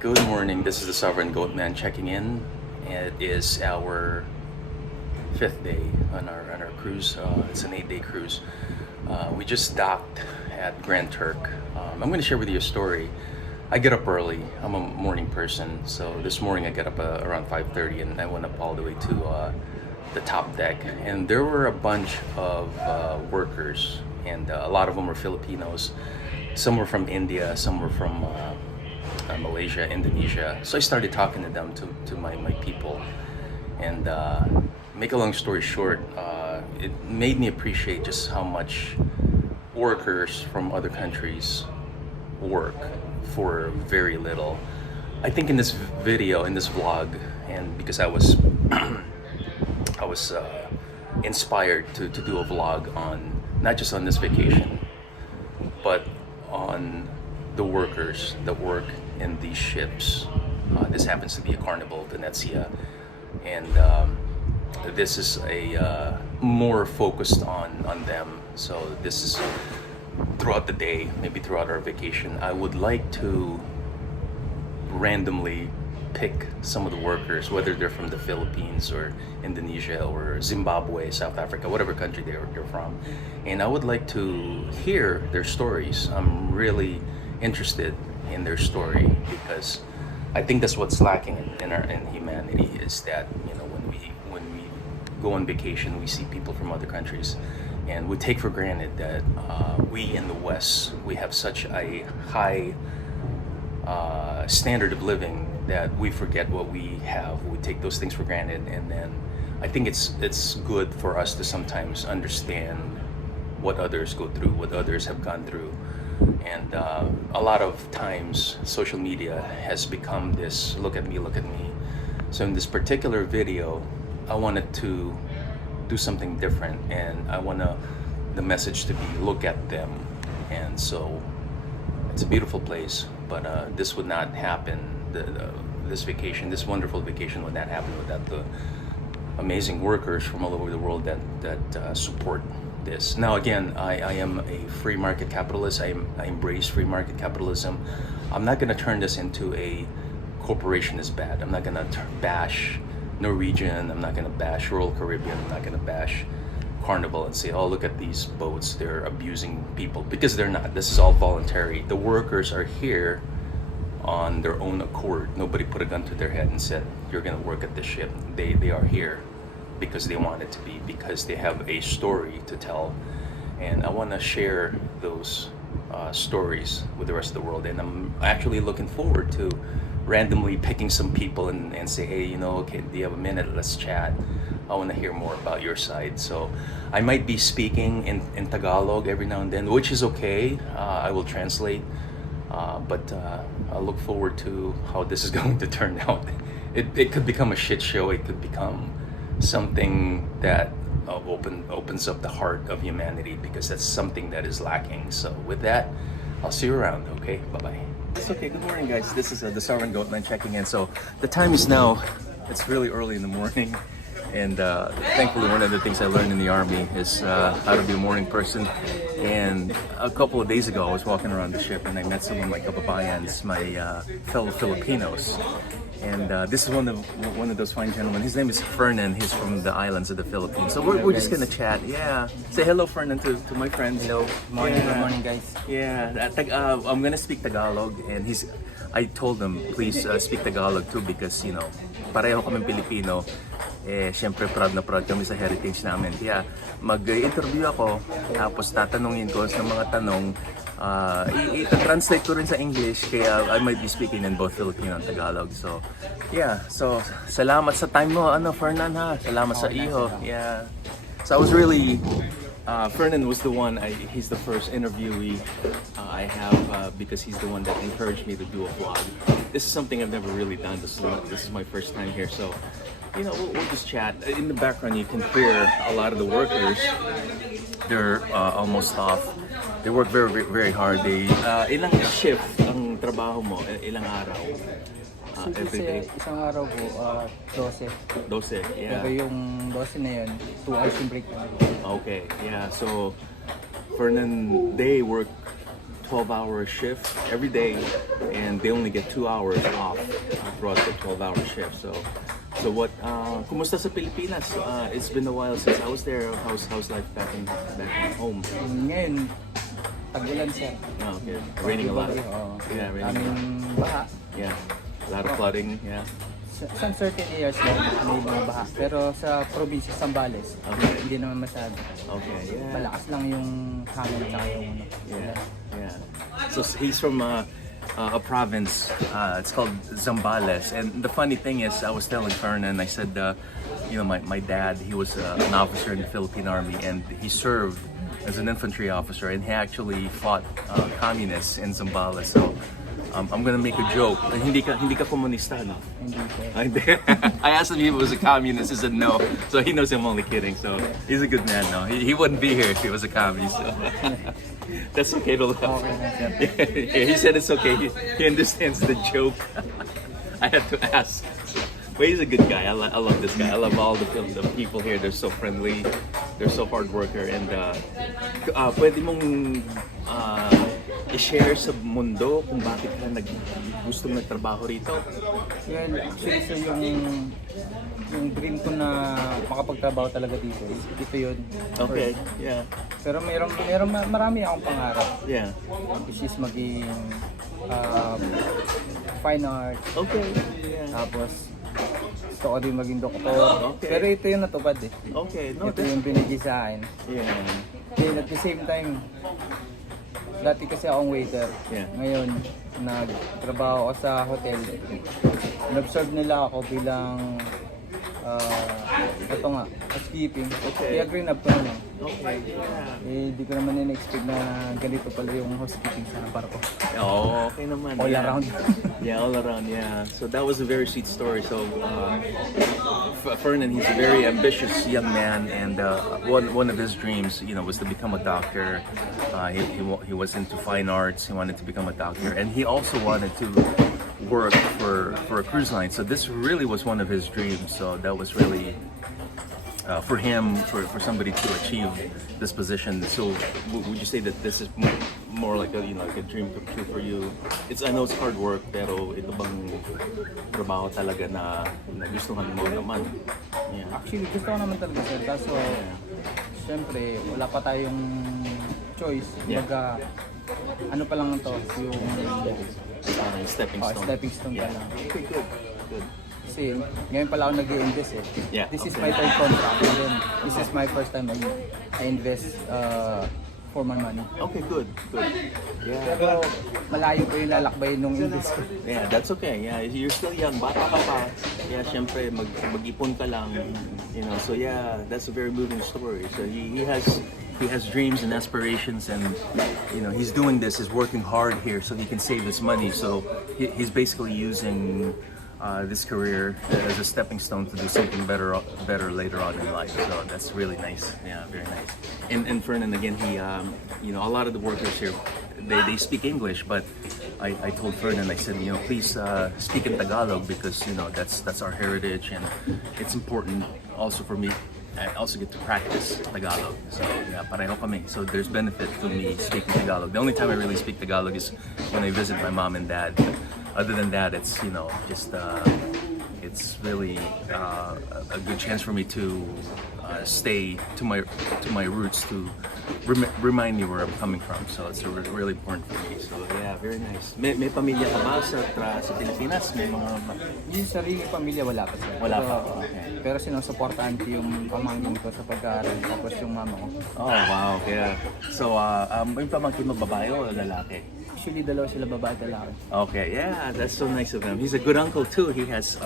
Good morning. This is the Sovereign Goat Man checking in. It is our fifth day on our cruise. It's an 8-day cruise. We just docked at Grand Turk. I'm going to share with you a story. I get up early. I'm a morning person, so this morning I get up around 5:30, and I went up all the way to the top deck. And there were a bunch of workers, and a lot of them were Filipinos. Some were from India, some were from Malaysia, Indonesia. So I started talking to them, to my people. And make a long story short, it made me appreciate just how much workers from other countries work for very little. I think in this video, in this vlog, and because I was inspired to do a vlog on not just on this vacation, but on the workers that work in these ships. This happens to be a Carnival Venezia, and this is a more focused on them. So this is throughout the day, maybe throughout our vacation. I would like to randomly pick some of the workers, whether they're from the Philippines or Indonesia or Zimbabwe, South Africa, whatever country they're from, and I would like to hear their stories. I'm really interested in their story because I think that's what's lacking in humanity, is that, you know, when we go on vacation, we see people from other countries, and we take for granted that we in the West, we have such a high standard of living that we forget what we have. We take those things for granted, and then I think it's good for us to sometimes understand what others go through, what others have gone through. And a lot of times social media has become this look at me. So in this particular video, I wanted to do something different, and I want the message to be look at them. And so it's a beautiful place, but this would not happen. This vacation, this wonderful vacation, would not happen without the amazing workers from all over the world that support this. Now again, I am a free market capitalist. I embrace free market capitalism. I'm not going to turn this into a corporation is bad. I'm not going to bash Norwegian. I'm not going to bash Royal Caribbean. I'm not going to bash Carnival and say, oh, look at these boats, they're abusing people, because they're not. This is all voluntary. The workers are here on their own accord. Nobody put a gun to their head and said, you're going to work at this ship. They are here because they want it to be, because they have a story to tell. And I want to share those stories with the rest of the world. And I'm actually looking forward to randomly picking some people and say, hey, you know, okay, do you have a minute? Let's chat. I want to hear more about your side. So I might be speaking in Tagalog every now and then, which is okay. I will translate. But I look forward to how this is going to turn out. It could become a shit show. It could become something that opens up the heart of humanity, because that's something that is lacking. So with that, I'll see you around. Okay, bye-bye. It's okay. Good morning, guys. This is the Sovereign Goat Man checking in. So the time is now, it's really early in the morning. And thankfully, one of the things I learned in the Army is how to be a morning person. And a couple of days ago, I was walking around the ship and I met some of my kababayans, my fellow Filipinos. And this is one of those fine gentlemen. His name is Fernan. He's from the islands of the Philippines. So we're just gonna chat. Yeah. Say hello, Fernan, to my friends. Hello. Morning, Yeah. good morning, guys. Yeah. I'm gonna speak Tagalog, and I told him, please speak Tagalog too, because, you know, pareho kami Pilipino. Siyempre proud na proud kami sa heritage namin. Kaya mag-interview ako, tapos tatanungin ko sa mga tanong. I-translate ko rin sa English, kaya I might be speaking in both Filipino and Tagalog. So, yeah. So, salamat sa time mo, Fernan, ha? Salamat sa iho. Yeah. So I was really, Fernan was the one, he's the first interviewee I have, because he's the one that encouraged me to do a vlog. This is something I've never really done. This is my first time here, so, you know, we'll just chat. In the background, you can hear a lot of the workers. They're almost off. They work very, very hard. Ilang shift ang trabaho mo? Ilang araw? Every day? Isang araw po, 12. 12, yeah. Pero yung 12 na yun, 2 hours yung break na. Okay, yeah. So, Fernan, they work 12-hour shift every day, and they only get 2 hours off throughout the 12-hour shift. So what? Kumusta sa Pilipinas? It's been a while since I was there. How's life back in home? Ngayon, tag-ulan sir. Oh, okay. Raining a lot. Yeah, raining. Daming baha. Yeah, a lot of flooding. Yeah. Some certain areas lang may mga baha. Pero sa probinsya Zambales, Okay. hindi naman masyado. Okay. Yeah. Malakas lang yung hangin at yung ano. Yeah. Yeah. So he's from a province. It's called Zambales. And the funny thing is, I was telling Fernan, I said, my dad, he was an officer in the Philippine Army, and he served as an infantry officer, and he actually fought communists in Zambales. So I'm gonna make a joke. Hindi ka komunista, no? Hindi sir. I asked him if he was a communist. He said no. So he knows I'm only kidding. So he's a good man, no? He wouldn't be here if he was a communist. So. That's okay to laugh. Okay na sir. Yeah, he said it's okay. He understands the joke. I had to ask. But he's a good guy. I love this guy. I love all the people here. They're so friendly. They're so hard worker. And pwede mong i-share sa mundo kung bakit ka gusto mong nagtrabaho rito? Well, actually sir, yung dream ko na makapagtrabaho talaga dito, ito yun. Okay, First. yeah. Pero marami akong pangarap. Yeah. Which is maging fine art. Okay, yeah. Tapos gusto ko din maging doktor. Okay. Pero ito yung natupad eh. Okay, no, Ito yung binigay sa akin. yeah. And at the same time, dati kasi akong waiter. Yeah. Ngayon, nagtrabaho ako sa hotel. Nag-serve nila ako bilang housekeeping. Okay. Kaya green up ko naman. Okay, yeah. Eh, di ko naman in-expect na ganito pala yung housekeeping sa barko. Oh, okay naman. All yeah. around. Yeah, all around, yeah. So that was a very sweet story. So Fernan, he's a very ambitious young man, and one of his dreams, was to become a doctor. He was into fine arts. He wanted to become a doctor, and he also wanted to work for a cruise line. So this really was one of his dreams. So that was really for him, for somebody to achieve this position. So would you say that this is more like a dream come true for you? I know it's hard work, pero ito bang trabaho talaga na gustuhan mo naman? Yeah. Actually, gusto ko naman talaga sir. Kaso, syempre, wala pa tayong choice. Yeah. Kumbaga, ano pa lang to, yung Stepping stone. stepping stone pa Yeah. lang. Okay, good. Good. Kasi ngayon pala ako nag-i-invest eh. Yeah, This is okay. my third contract. And then, this is my first time I invest for my money. Okay, good. Good. Yeah. Pero malayo pa yung lalakbay nung invest ko. Yeah, that's okay. Yeah, you're still young. Bata ka pa. Yeah, syempre mag-ipon ka lang. So yeah, that's a very moving story. So he has dreams and aspirations, and he's doing this. He's working hard here so he can save his money. So he's basically using this career as a stepping stone to do something better later on in life. So that's really nice. Yeah, very nice. And Fernan, again, he a lot of the workers here, they speak English, but I told Fernan, I said, please speak in Tagalog, because that's our heritage, and it's important also for me. I also get to practice Tagalog. So yeah, pareho kami. So there's benefit to me speaking Tagalog. The only time I really speak Tagalog is when I visit my mom and dad. Other than that, it's just it's really a good chance for me to stay to my roots, to remind me where I'm coming from. So it's really important for me. So yeah, very nice. May pamilya ka ba sa Pilipinas? May mga Yung sarili pamilya wala pa sir. Wala pa, Pero, okay. pero sinusuportahan ko yung pamangkin ko sa pag-aaral, tapos yung mama ko. Oh, wow. Yeah. So may pamangkin mo babae o lalaki? Actually, dalawa sila babae at lalaki. Okay, yeah, that's so nice of him. He's a good uncle too. He has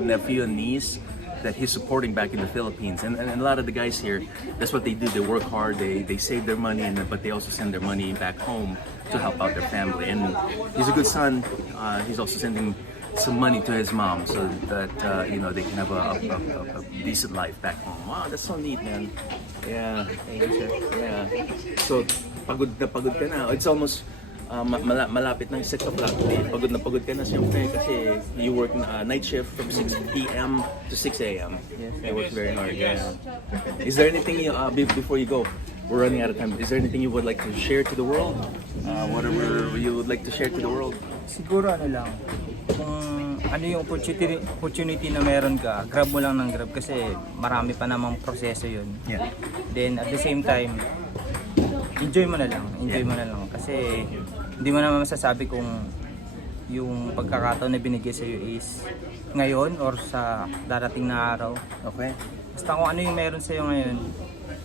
nephew and niece that he's supporting back in the Philippines. And a lot of the guys here, that's what they do. They work hard, they save their money, but they also send their money back home to help out their family. And he's a good son. He's also sending some money to his mom so that they can have a decent life back home. Wow, that's so neat, man. Yeah. Yeah. So pagod ka na. It's almost malapit ng 6 o'clock. Pagod ka na siyempre kasi you work night shift from 6 p.m. to 6 a.m. Yes. You work very hard. Yeah. Is there anything before you go? we're running out of time. Is there anything you would like to share to the world? Whatever you would like to share to the world? Siguro ano lang, kung ano yung opportunity na meron ka, grab mo lang ng grab kasi marami pa namang proseso yun. Yeah. Then at the same time, enjoy mo na lang, kasi hindi mo naman masasabi kung yung pagkakataon na binigay sa iyo is ngayon or sa darating na araw. Okay. Basta kung ano yung meron sa iyo ngayon,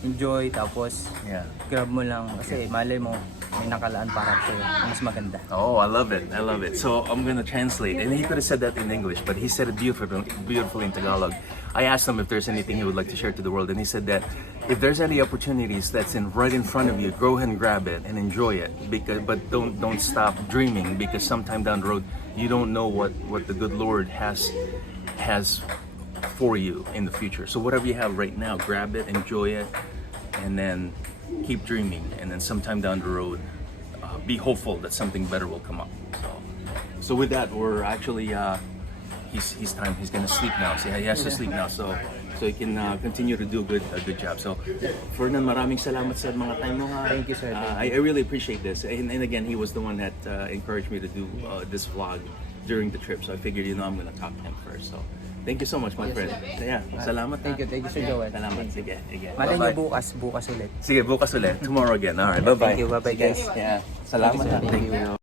enjoy, tapos Yeah. grab mo lang kasi malay mo may nakalaan para sa iyo mas maganda. Oh, I love it. I love it. So I'm gonna translate, and he could have said that in English, but he said it beautifully in Tagalog. I asked him if there's anything he would like to share to the world, and he said that if there's any opportunities that's right in front of you, go ahead and grab it and enjoy it. But don't stop dreaming, because sometime down the road you don't know what the good Lord has for you in the future. So whatever you have right now, grab it, enjoy it, and then keep dreaming. And then sometime down the road, be hopeful that something better will come up. So with that, we're actually he's time. He's gonna sleep now. So he has to sleep now. So he can continue to do a good job. So Fernan, maraming salamat sa mga time mo ha. Thank you, sir. I really appreciate this. And again, he was the one that encouraged me to do this vlog during the trip. So I figured, I'm gonna talk to him first. So thank you so much, my friend. Yeah, salamat. Thank you, Sir Joel. Salamat. Sige. Malay Bye-bye. niyo bukas ulit. Sige, bukas ulit. Tomorrow again. All right. Bye-bye. Thank you, bye-bye guys. Yeah. Salamat. Thank you.